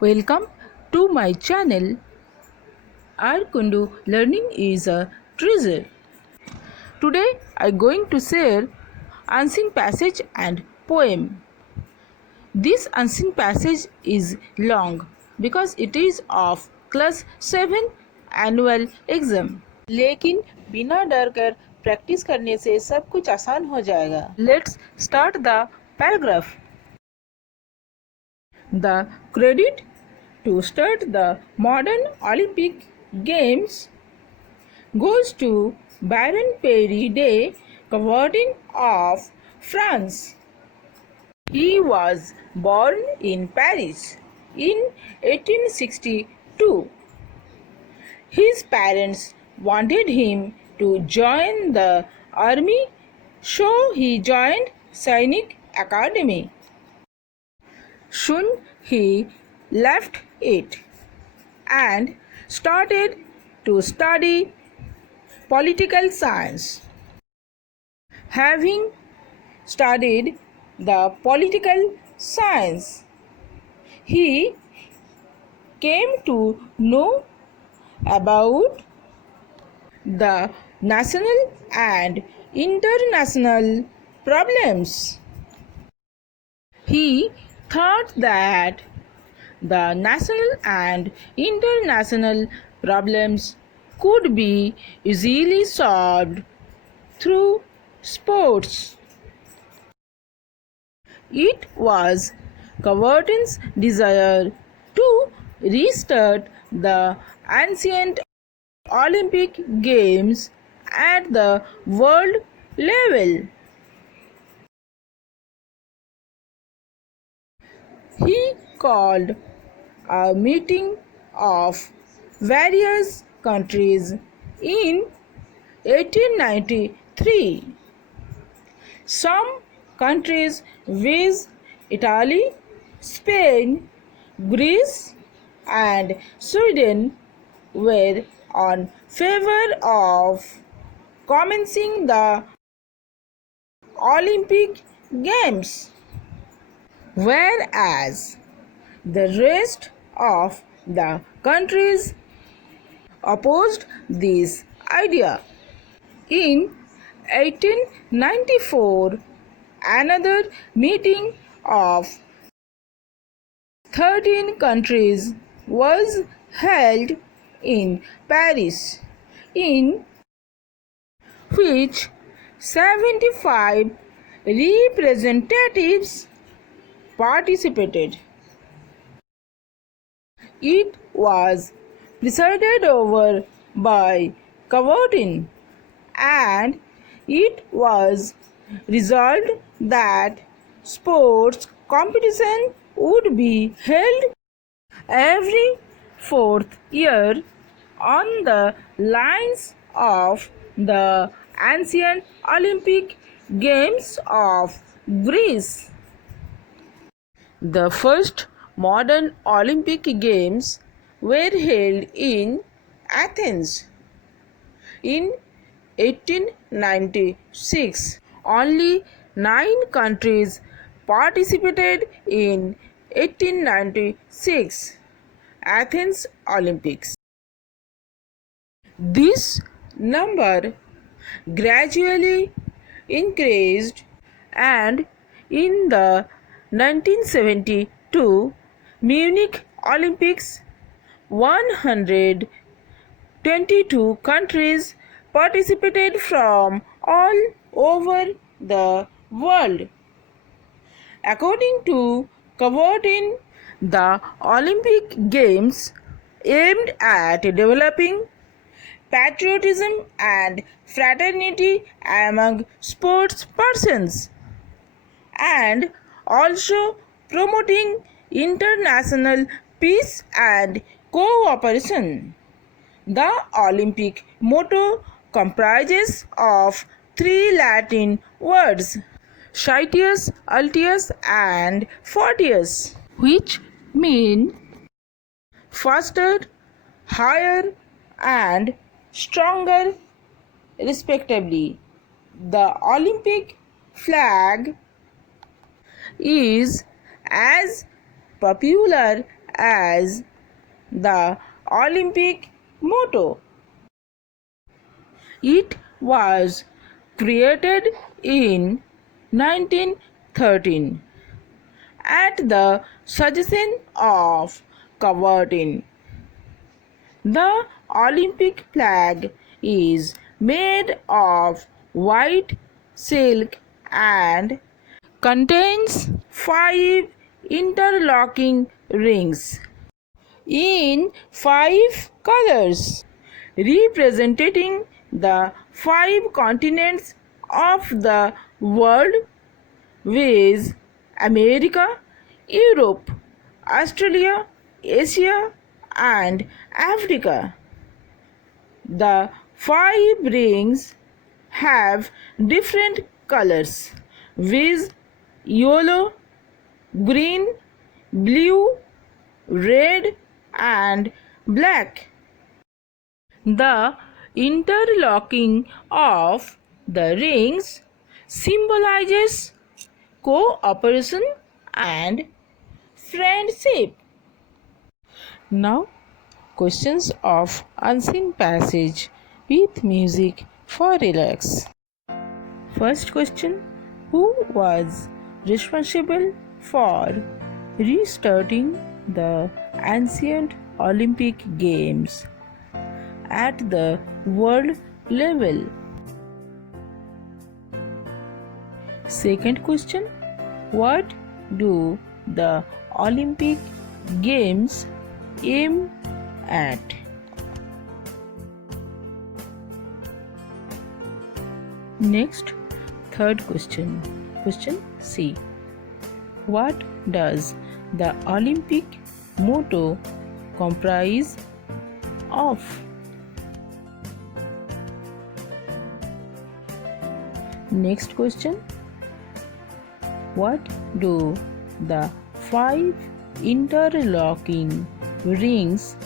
Welcome to my channel. Our Kundu learning is a treasure. Today I am going to share unseen passage and poem. This unseen passage is long because it is of class 7 annual exam. लेकिन बिना डर कर practice करने से सब कुछ आसान हो जाएगा. Let's start the paragraph. The credit to start the modern Olympic Games goes to Baron Perry de Coubertin of France. He was born in Paris in 1862. His parents wanted him to join the army, so he joined Sainik Academy. Soon he left it and started to study political science. Having studied the political science, he came to know about the national and international problems. He thought that the national and international problems could be easily solved through sports. It was Coubertin's desire to restart the ancient Olympic Games at the world level. He called a meeting of various countries in 1893. Some countries viz. Italy, Spain, Greece and Sweden were on favor of commencing the Olympic Games, whereas the rest of the countries opposed this idea. In 1894, another meeting of 13 countries was held in Paris, in which 75 representatives participated. It was presided over by Coubertin, and it was resolved that sports competition would be held every fourth year on the lines of the ancient Olympic Games of Greece. The first modern Olympic Games were held in Athens in 1896. Only 9 countries participated in 1896 Athens Olympics. This number gradually increased, and in the 1972 Munich Olympics, 122 countries participated from all over the world. According to Coubertin, the Olympic Games aimed at developing patriotism and fraternity among sports persons, and also promoting international peace and cooperation. The Olympic motto comprises of 3 Latin words, Citius, Altius and Fortius, which mean faster, higher and stronger respectively. The Olympic flag is as popular as the Olympic motto. It was created in 1913 at the suggestion of Cavortin. The Olympic flag is made of white silk and contains 5 interlocking rings in 5 colors, representing the 5 continents of the world, viz. America, Europe, Australia, Asia, and Africa. The 5 rings have different colors, viz. Yellow, green, blue, red, and black. The interlocking of the rings symbolizes cooperation and friendship. Now, questions of unseen passage with music for relax. First question: who was responsible for restarting the ancient Olympic Games at the world level? Second question: what do the Olympic Games aim at? Next, third question. Question C. What does the Olympic motto comprise of? Next question. What do the 5 interlocking rings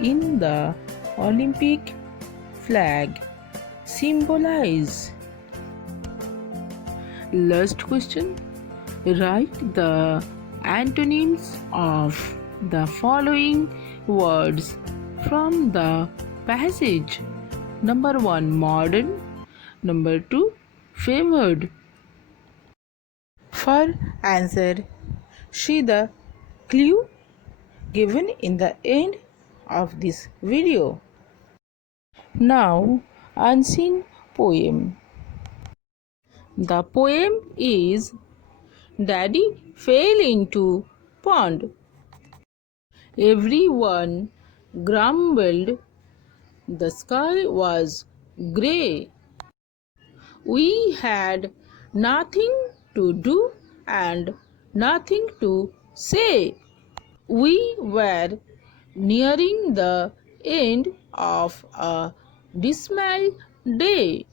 in the Olympic flag symbolize? Last question. Write the antonyms of the following words from the passage. Number 1, modern. Number 2, favored. For answer, see the clue given in the end of this video. Now, unseen poem. The poem is Daddy fell into pond. Everyone grumbled. The sky was grey. We had nothing to do and nothing to say. We were nearing the end of a dismal day,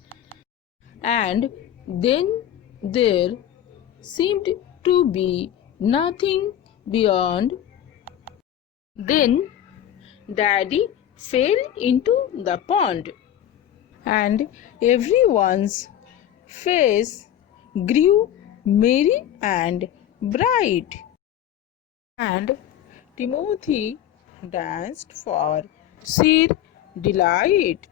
and then there seemed to be nothing beyond. Then Daddy fell into the pond, and everyone's face grew merry and bright. And Timothy danced for sheer delight.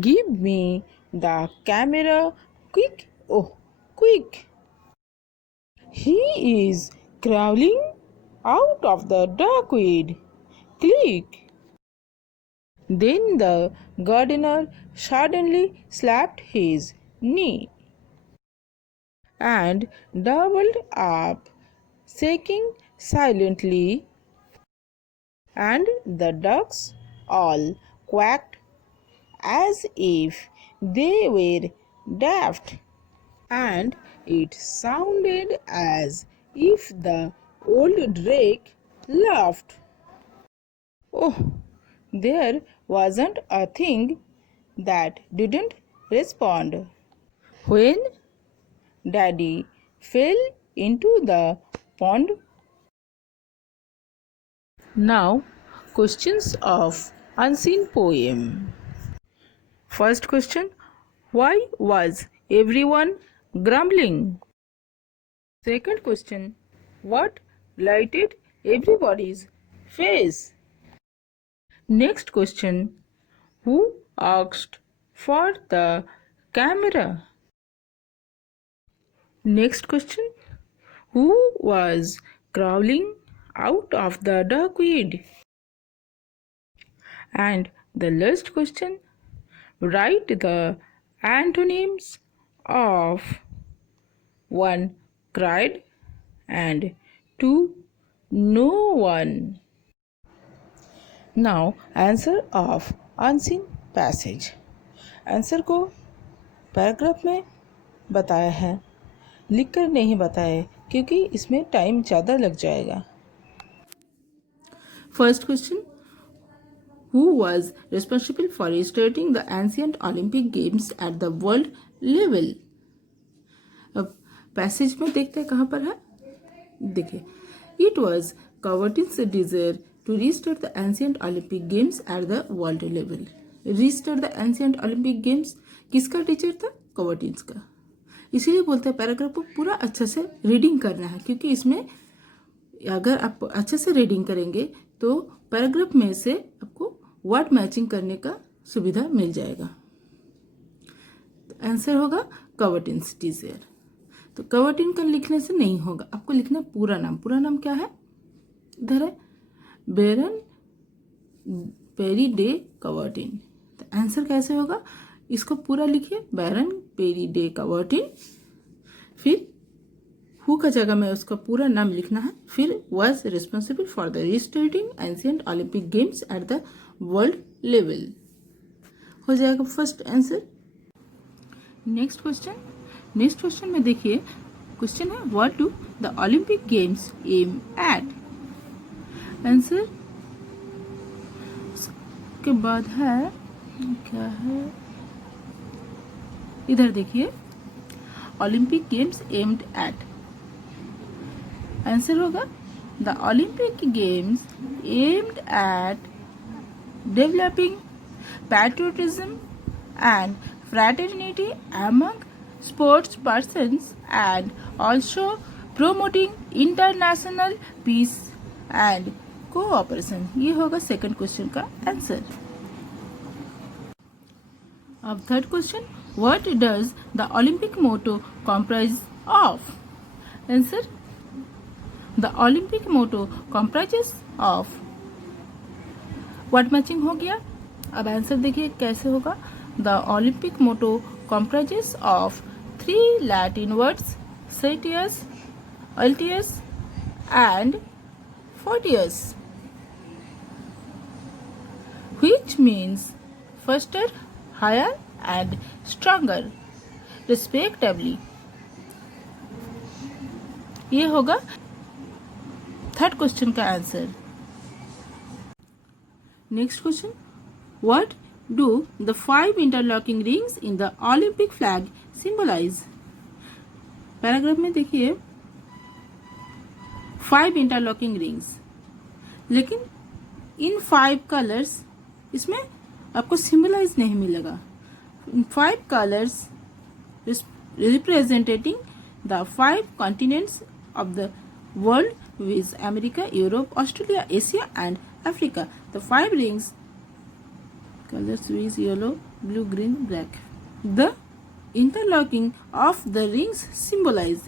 Give me the camera, quick, oh, quick. He is crawling out of the duckweed. Click. Then the gardener suddenly slapped his knee and doubled up, shaking silently, and the ducks all quacked as if they were daft, and it sounded as if the old drake laughed. Oh, there wasn't a thing that didn't respond. When Daddy fell into the pond. Now, questions of unseen poem. First question: why was everyone grumbling? Second question: what lighted everybody's face. Next question. Who asked for the camera? Next question. Who was crawling out of the duckweed? And the last question. Write the antonyms of 1. Cried and 2. No one. Now answer of unseen passage. Answer को paragraph में बताया है, लिखकर नहीं बताया क्योंकि इसमें time ज़्यादा लग जाएगा. First question. Who was responsible for restarting the ancient Olympic Games at the world level? अब पैसेज में देखते हैं कहाँ पर है. देखिए, It was Covertin's desire to restart the ancient Olympic Games at the world level. Restart the ancient Olympic Games किसका teacher था? कवर्टिन्स का. इसीलिए बोलते हैं पैराग्राफ को पूरा अच्छे से रीडिंग करना है, क्योंकि इसमें अगर आप अच्छे से रीडिंग करेंगे तो पैराग्राफ में से आपको वर्ड मैचिंग करने का सुविधा मिल जाएगा. तो आंसर होगा कवर्टिन्स डिजायर. तो कवर्टिन का लिखने से नहीं होगा, आपको लिखना पूरा नाम. पूरा नाम क्या है? इधर है, बेरन पेरी डे कवर्टिन. तो आंसर कैसे होगा? इसको पूरा लिखिए, बैरन पेरी डे कवर्टिन. फिर हु का जगह में उसका पूरा नाम लिखना है. फिर was responsible for the restarting ancient Olympic games at the world level. हो जाएगा फर्स्ट आंसर. नेक्स्ट क्वेश्चन में देखिए, क्वेश्चन है what do the Olympic Games aim at. Answer के बाद है क्या है, इधर देखिए, Olympic Games aimed at. Answer होगा the Olympic Games aimed at developing patriotism and fraternity among sports persons and also promoting international peace and cooperation. ये होगा सेकंड क्वेश्चन का आंसर. अब third question, what does the Olympic motto comprise of. Answer, the Olympic motto comprises of. Word matching हो गया. अब answer देखिए कैसे होगा. The Olympic motto comprises of 3 Latin words, citius, altius and fortius, which means faster, higher and stronger respectively. ये होगा third question का answer. Next question, what do the 5 interlocking rings in the Olympic flag symbolize? Paragraph में देखिए 5 interlocking rings, लेकिन इन 5 colours इसमें आपको symbolize नहीं मिलेगा. 5 colours representing the 5 continents of the world which America, Europe, Australia, Asia and Africa. The 5 rings colors is yellow, blue, green, black. The interlocking of the rings symbolize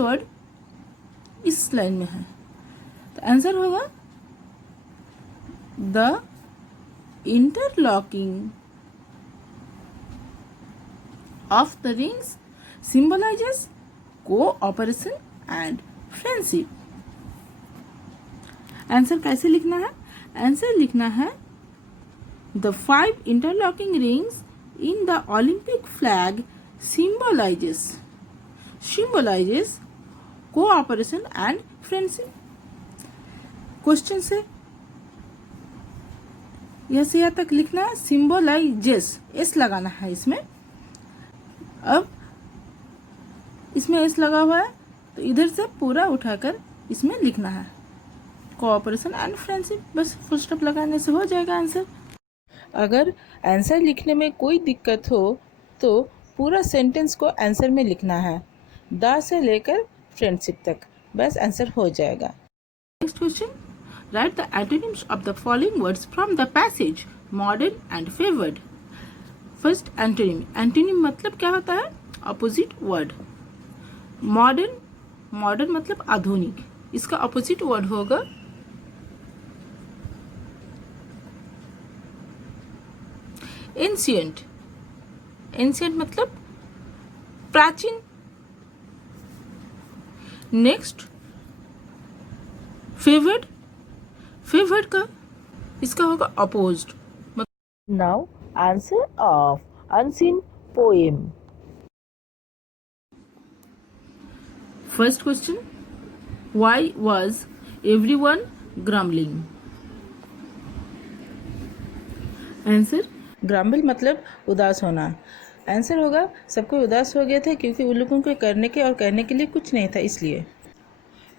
word इस line में है. तो answer होगा the interlocking of the rings symbolizes cooperation and friendship. Answer कैसे लिखना है? Answer लिखना है the 5 interlocking rings in the Olympic flag symbolizes cooperation and friendship. Question से यह से यहाँ तक लिखना है. सिंबलाइजेस एस लगाना है इसमें. अब इसमें एस लगा हुआ है तो इधर से पूरा उठाकर इसमें लिखना है कोऑपरेशन एंड फ्रेंडशिप. बस फुल स्टॉप लगाने से हो जाएगा आंसर. अगर आंसर लिखने में कोई दिक्कत हो तो पूरा सेंटेंस को आंसर में लिखना है, द से लेकर फ्रेंडशिप तक, बस आंसर हो जाएगा. Next question. Write the antonyms of the following words from the passage. Modern and favored. First antonym. Antonym मतलब क्या होता है? Opposite word. Modern. Modern मतलब आधुनिक. इसका opposite word होगा एंशियंट. एंशियंट मतलब प्राचीन. Next favoured. फेवर्ड का इसका होगा opposed. Now answer of unseen poem. First question. Why was everyone grumbling? Answer. Grumble मतलब उदास होना. आंसर होगा सबको उदास हो गया था क्योंकि उन लोगों को करने के और कहने के लिए कुछ नहीं था, इसलिए.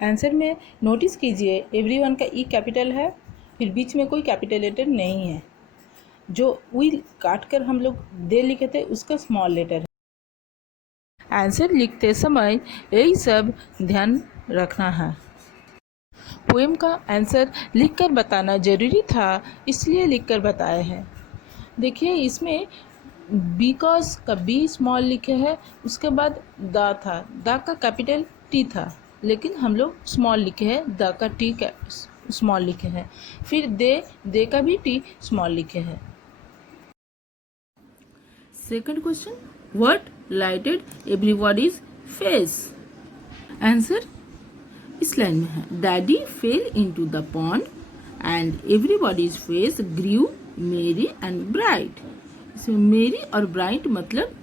आंसर में नोटिस कीजिए एवरीवन का ई कैपिटल है, फिर बीच में कोई कैपिटल लेटर नहीं है. जो विल काट कर हम लोग दे लिखे थे उसका स्मॉल लेटर है. आंसर लिखते समय यही सब ध्यान रखना है. पोएम का आंसर लिखकर बताना जरूरी था, इसलिए लिखकर बताए हैं. देखिए इसमें बिकॉज का बी स्मॉल लिखे है, उसके बाद द था, द का कैपिटल टी था, लेकिन हम लोग स्मॉल लिखे हैं, द का टी स्मॉल लिखे हैं. फिर दे का भी टी स्मॉल लिखे हैं. Second question. What lighted everybody's face? Answer इस लाइन में है. Daddy fell into the pond and everybody's face grew merry and bright. इसमें मेरी और ब्राइट मतलब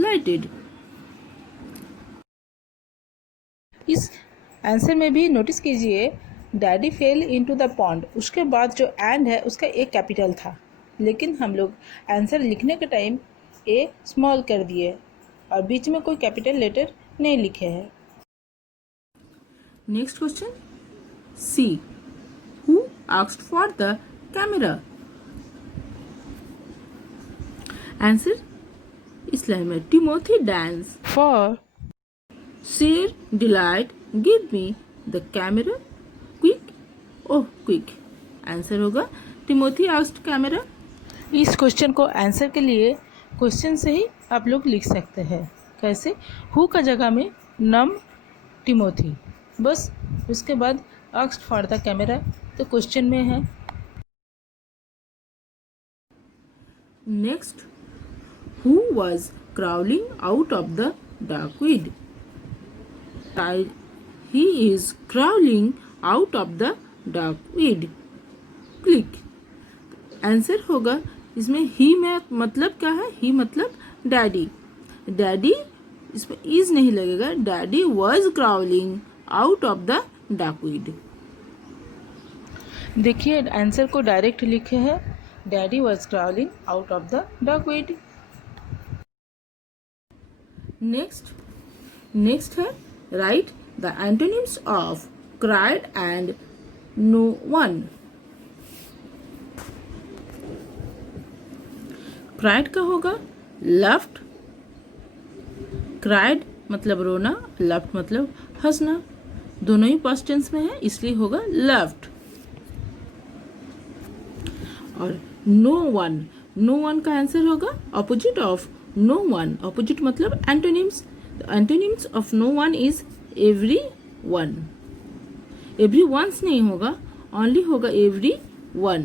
लाइटेड. इस आंसर में भी नोटिस कीजिए daddy fell into the pond, उसके बाद जो एंड है उसका एक कैपिटल था, लेकिन हम लोग आंसर लिखने के टाइम ए स्मॉल कर दिए और बीच में कोई कैपिटल लेटर नहीं लिखे हैं. Next question. C. Who asked for the camera? Answer इस लाइन में. Timothy dance for sheer delight give me the camera quick. Oh quick. Answer होगा टिमोथी आस्क्ड कैमरा. इस क्वेश्चन को आंसर के लिए क्वेश्चन से ही आप लोग लिख सकते हैं. कैसे? हु का जगह में नम टिमोथी, बस उसके बाद आस्क्ड फॉर द कैमरा तो क्वेश्चन में है. Next. Who was crawling out of the duckweed? He is crawling out of the duckweed. Click. Answer होगा इसमें ही में मतलब क्या है? ही मतलब डैडी. डैडी इसमें इज नहीं लगेगा. Daddy was crawling out of the duckweed. देखिए आंसर को डायरेक्ट लिखे हैं. Daddy was crawling out of the duckweed. Next है write the antonyms of cried and no one. Cried का होगा लफ्ट. क्राइड मतलब रोना, लफ्ट मतलब हंसना, दोनों ही पास्ट टेंस में है, इसलिए होगा लफ्ट. और नो वन. नो वन का आंसर होगा opposite of no one. Opposite मतलब antonyms. The antonyms of no one is everyone. Everyone's नहीं होगा, only होगा everyone.